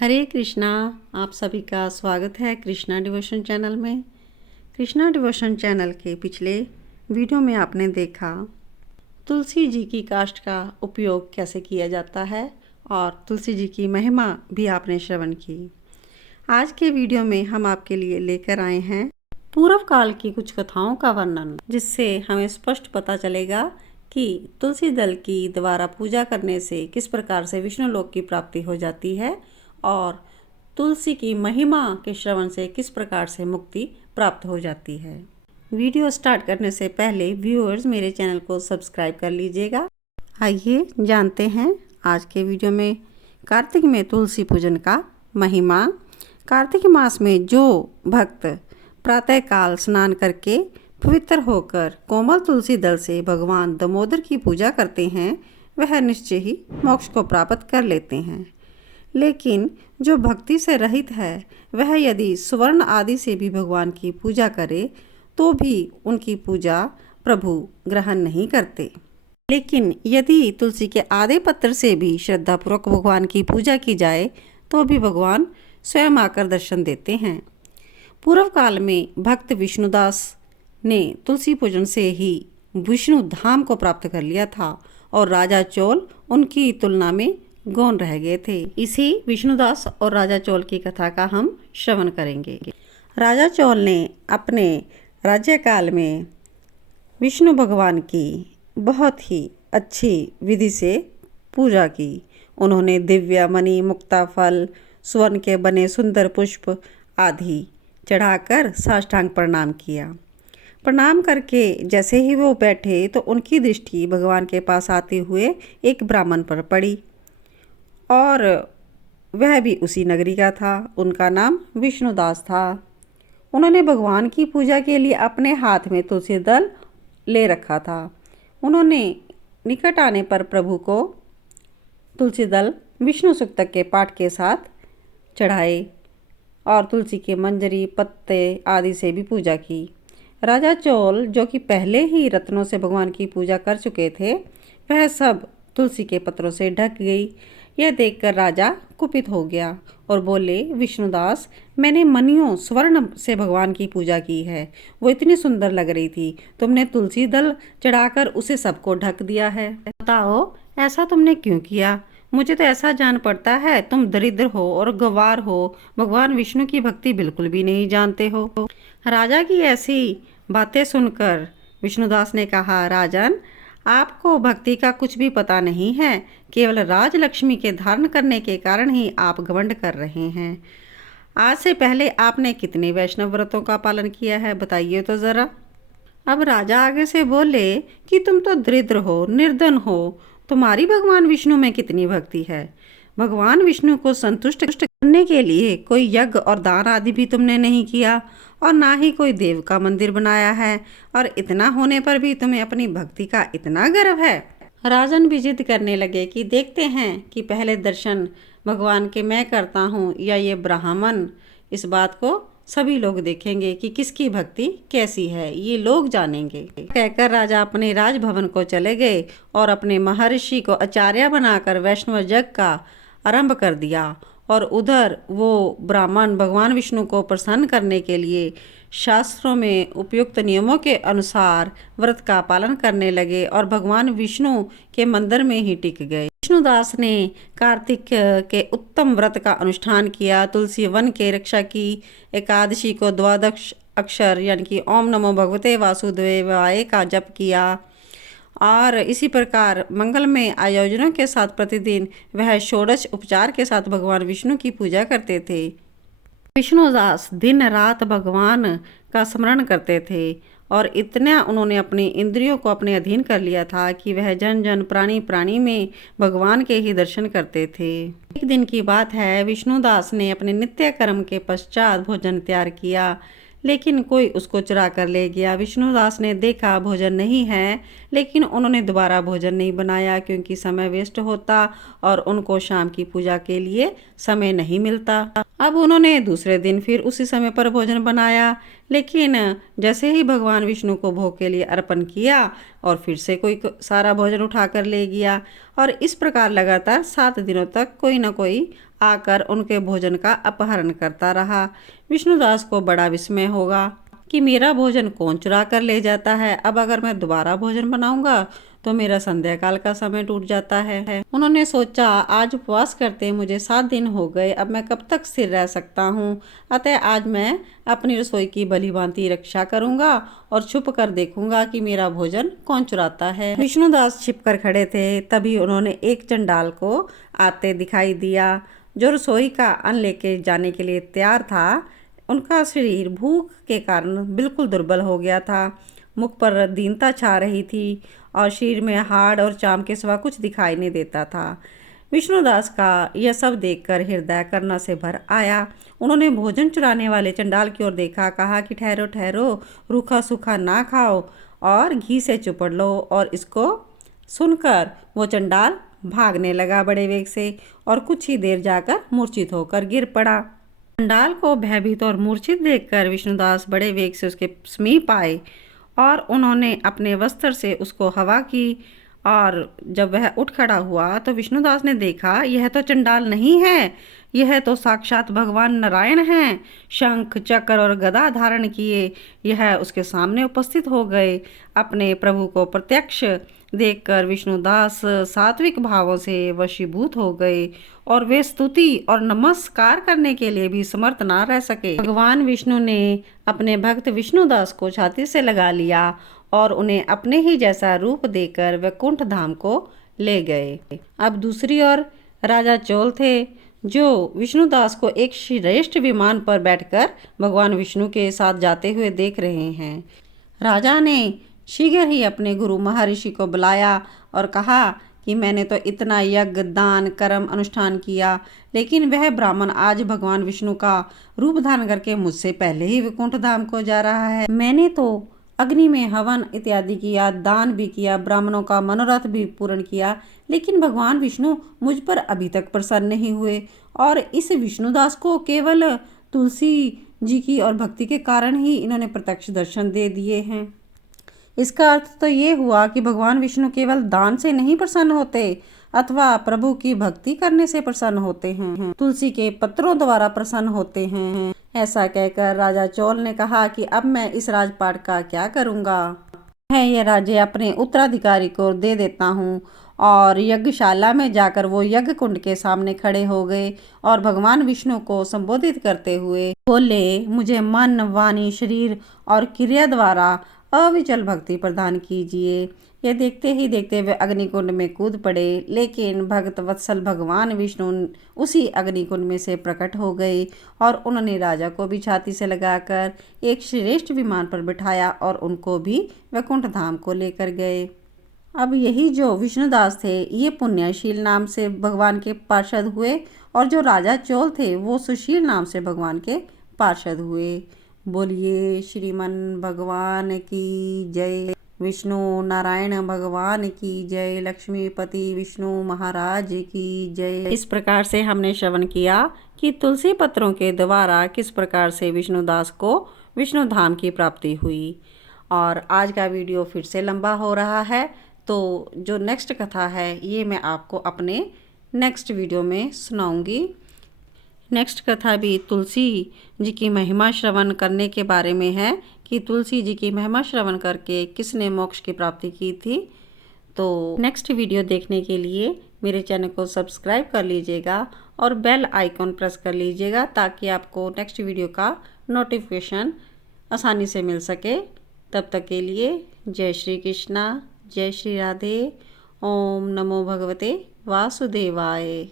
हरे कृष्णा। आप सभी का स्वागत है कृष्णा डिवोशन चैनल में। कृष्णा डिवोशन चैनल के पिछले वीडियो में आपने देखा तुलसी जी की काष्ठ का उपयोग कैसे किया जाता है और तुलसी जी की महिमा भी आपने श्रवण की। आज के वीडियो में हम आपके लिए लेकर आए हैं पूर्व काल की कुछ कथाओं का वर्णन, जिससे हमें स्पष्ट पता चलेगा कि तुलसी दल की द्वारा पूजा करने से किस प्रकार से विष्णु लोक की प्राप्ति हो जाती है और तुलसी की महिमा के श्रवण से किस प्रकार से मुक्ति प्राप्त हो जाती है। वीडियो स्टार्ट करने से पहले व्यूअर्स मेरे चैनल को सब्सक्राइब कर लीजिएगा। आइए जानते हैं आज के वीडियो में कार्तिक में तुलसी पूजन का महिमा। कार्तिक मास में जो भक्त प्रातःकाल स्नान करके पवित्र होकर कोमल तुलसी दल से भगवान दामोदर की पूजा करते हैं, वह निश्चय ही मोक्ष को प्राप्त कर लेते हैं। लेकिन जो भक्ति से रहित है, वह यदि स्वर्ण आदि से भी भगवान की पूजा करे तो भी उनकी पूजा प्रभु ग्रहण नहीं करते। लेकिन यदि तुलसी के आधे पत्र से भी श्रद्धापूर्वक भगवान की पूजा की जाए तो भी भगवान स्वयं आकर दर्शन देते हैं। पूर्व काल में भक्त विष्णुदास ने तुलसी पूजन से ही विष्णु धाम को प्राप्त कर लिया था और राजा चोल उनकी तुलना में गौण रह गए थे। इसी विष्णुदास और राजा चोल की कथा का हम श्रवण करेंगे। राजा चोल ने अपने राज्यकाल में विष्णु भगवान की बहुत ही अच्छी विधि से पूजा की। उन्होंने दिव्य मणि, मुक्ता फल, स्वर्ण के बने सुंदर पुष्प आदि चढ़ाकर साष्टांग प्रणाम किया। प्रणाम करके जैसे ही वो बैठे तो उनकी दृष्टि भगवान के पास आते हुए एक ब्राह्मण पर पड़ी और वह भी उसी नगरी का था। उनका नाम विष्णुदास था। उन्होंने भगवान की पूजा के लिए अपने हाथ में तुलसी दल ले रखा था। उन्होंने निकट आने पर प्रभु को तुलसी दल विष्णु सूक्तक के पाठ के साथ चढ़ाए और तुलसी के मंजरी, पत्ते आदि से भी पूजा की। राजा चोल, जो कि पहले ही रत्नों से भगवान की पूजा कर चुके थे, वह सब तुलसी के पत्रों से ढक गई। यह देखकर राजा कुपित हो गया और बोले, विष्णुदास, मैंने मणियों स्वर्ण से भगवान की पूजा की है, वो इतनी सुंदर लग रही थी, तुमने तुलसी दल चढ़ाकर उसे सबको ढक दिया है। बताओ ऐसा तुमने क्यों किया? मुझे तो ऐसा जान पड़ता है तुम दरिद्र हो और गंवार हो, भगवान विष्णु की भक्ति बिल्कुल भी नहीं जानते हो। राजा की ऐसी बातें सुनकर विष्णुदास ने कहा, राजन, आपको भक्ति का कुछ भी पता नहीं है। केवल राजलक्ष्मी के धारण करने के कारण ही आप घमंड कर रहे हैं। आज से पहले आपने कितने वैष्णव व्रतों का पालन किया है, बताइए तो ज़रा। अब राजा आगे से बोले कि तुम तो दरिद्र हो, निर्धन हो, तुम्हारी भगवान विष्णु में कितनी भक्ति है। भगवान विष्णु को संतुष्ट करने के लिए कोई यज्ञ और दान आदि भी तुमने नहीं किया और ना ही कोई देव का मंदिर बनाया है, और इतना होने पर भी तुम्हें अपनी भक्ति का इतना गर्व है। राजन भी जिद करने लगे कि देखते हैं कि पहले दर्शन भगवान के मैं करता हूँ या ये ब्राह्मण। इस बात को सभी लोग देखेंगे कि किसकी भक्ति कैसी है, ये लोग जानेंगे। कहकर राजा अपने राजभवन को चले गए और अपने महर्षि को आचार्य बनाकर वैष्णव यज्ञ का आरंभ कर दिया। और उधर वो ब्राह्मण भगवान विष्णु को प्रसन्न करने के लिए शास्त्रों में उपयुक्त नियमों के अनुसार व्रत का पालन करने लगे और भगवान विष्णु के मंदिर में ही टिक गए। विष्णुदास ने कार्तिक के उत्तम व्रत का अनुष्ठान किया। तुलसी वन के रक्षा की। एकादशी को द्वादश अक्षर यानी कि ओम नमो भगवते वासुदेवाय का जप किया और इसी प्रकार मंगलमय आयोजनों के साथ प्रतिदिन वह षोडश उपचार के साथ भगवान विष्णु की पूजा करते थे। विष्णुदास दिन रात भगवान का स्मरण करते थे और इतना उन्होंने अपनी इंद्रियों को अपने अधीन कर लिया था कि वह जन जन प्राणी प्राणी में भगवान के ही दर्शन करते थे। एक दिन की बात है, विष्णुदास ने अपने नित्य कर्म के पश्चात भोजन तैयार किया, लेकिन कोई उसको चुरा कर ले गया। विष्णुदास ने देखा भोजन नहीं है, लेकिन उन्होंने दोबारा भोजन नहीं बनाया क्योंकि समय वेस्ट होता और उनको शाम की पूजा के लिए समय नहीं मिलता। अब उन्होंने दूसरे दिन फिर उसी समय पर भोजन बनाया, लेकिन जैसे ही भगवान विष्णु को भोग के लिए अर्पण किया और फिर से कोई सारा भोजन उठा कर ले गया और इस प्रकार लगातार 7 दिनों तक कोई न कोई आकर उनके भोजन का अपहरण करता रहा। विष्णुदास को बड़ा विस्मय होगा कि मेरा भोजन कौन चुरा कर ले जाता है। अब अगर मैं दोबारा भोजन बनाऊंगा तो मेरा संध्या काल का समय टूट जाता है। उन्होंने सोचा, आज उपवास करते मुझे 7 दिन हो गए, अब मैं कब तक स्थिर रह सकता हूँ। अतः आज मैं अपनी रसोई की भली भांति रक्षा करूंगा और छुप कर देखूंगा कि मेरा भोजन कौन चुराता है। विष्णुदास छिप कर खड़े थे, तभी उन्होंने एक चंडाल को आते दिखाई दिया जो रसोई का अन्न लेके जाने के लिए तैयार था। उनका शरीर भूख के कारण बिल्कुल दुर्बल हो गया था, मुख पर दीनता छा रही थी और शरीर में हाड़ और चाम के सिवा कुछ दिखाई नहीं देता था। विष्णुदास का यह सब देखकर हृदय करुणा से भर आया। उन्होंने भोजन चुराने वाले चंडाल की ओर देखा, कहा कि ठहरो ठहरो, रूखा सूखा ना खाओ और घी से चुपड़ लो। और इसको सुनकर वो चंडाल भागने लगा बड़े वेग से और कुछ ही देर जाकर मूर्छित होकर गिर पड़ा। चंडाल को भयभीत और मूर्छित देखकर विष्णुदास बड़े वेग से उसके समीप आए और उन्होंने अपने वस्त्र से उसको हवा की। और जब वह उठ खड़ा हुआ तो विष्णुदास ने देखा, यह तो चंडाल नहीं है, यह तो साक्षात भगवान नारायण हैं। शंख चक्र और गदा धारण किए यह उसके सामने उपस्थित हो गए। अपने प्रभु को प्रत्यक्ष देखकर विष्णुदास सात्विक भावों से वशीभूत हो गए और वे स्तुति और नमस्कार करने के लिए भी समर्थ ना रह सके। भगवान विष्णु ने अपने भक्त विष्णुदास को छाती से लगा लिया और उन्हें अपने ही जैसा रूप देकर वैकुंठ धाम को ले गए। अब दूसरी ओर राजा चोल थे जो विष्णुदास को एक श्रेष्ठ विमान पर बैठकर भगवान विष्णु के साथ जाते हुए देख रहे हैं। राजा ने शीघ्र ही अपने गुरु महर्षि को बुलाया और कहा कि मैंने तो इतना यज्ञ दान कर्म अनुष्ठान किया, लेकिन वह ब्राह्मण आज भगवान विष्णु का रूप धारण करके मुझसे पहले ही वैकुंठ धाम को जा रहा है। मैंने तो अग्नि में हवन इत्यादि किया, दान भी किया, ब्राह्मणों का मनोरथ भी पूर्ण किया, लेकिन भगवान विष्णु मुझ पर अभी तक प्रसन्न नहीं हुए। और इस विष्णुदास को केवल तुलसी जी की और भक्ति के कारण ही इन्होंने प्रत्यक्ष दर्शन दे दिए हैं। इसका अर्थ तो ये हुआ कि भगवान विष्णु केवल दान से नहीं प्रसन्न होते अथवा प्रभु की भक्ति करने से प्रसन्न होते हैं, तुलसी के पत्रों द्वारा प्रसन्न होते हैं। ऐसा कहकर राजा चोल ने कहा कि अब मैं इस राजपाट का क्या करूंगा। मैं ये राज्य अपने उत्तराधिकारी को दे देता हूँ। और यज्ञशाला में जाकर वो यज्ञ कुंड के सामने खड़े हो गए और भगवान विष्णु को संबोधित करते हुए बोले, मुझे मन वाणी शरीर और क्रिया द्वारा अविचल भक्ति प्रदान कीजिए। ये देखते ही देखते वे अग्निकुंड में कूद पड़े, लेकिन भक्त वत्सल भगवान विष्णु उसी अग्निकुंड में से प्रकट हो गए और उन्होंने राजा को भी छाती से लगाकर एक श्रेष्ठ विमान पर बिठाया और उनको भी वैकुंठ धाम को लेकर गए। अब यही जो विष्णुदास थे ये पुण्यशील नाम से भगवान के पार्षद हुए और जो राजा चोल थे वो सुशील नाम से भगवान के पार्षद हुए। बोलिए श्रीमन भगवान की जय, विष्णु नारायण भगवान की जय, लक्ष्मीपति विष्णु महाराज की जय। इस प्रकार से हमने श्रवण किया कि तुलसी पत्रों के द्वारा किस प्रकार से विष्णुदास को विष्णु धाम की प्राप्ति हुई। और आज का वीडियो फिर से लंबा हो रहा है, तो जो नेक्स्ट कथा है ये मैं आपको अपने नेक्स्ट वीडियो में सुनाऊंगी। नेक्स्ट कथा भी तुलसी जी की महिमा श्रवण करने के बारे में है कि तुलसी जी की महिमा श्रवण करके किसने मोक्ष की प्राप्ति की थी। तो नेक्स्ट वीडियो देखने के लिए मेरे चैनल को सब्सक्राइब कर लीजिएगा और बेल आइकॉन प्रेस कर लीजिएगा ताकि आपको नेक्स्ट वीडियो का नोटिफिकेशन आसानी से मिल सके। तब तक के लिए जय श्री कृष्णा, जय श्री राधे, ओम नमो भगवते वासुदेवाय।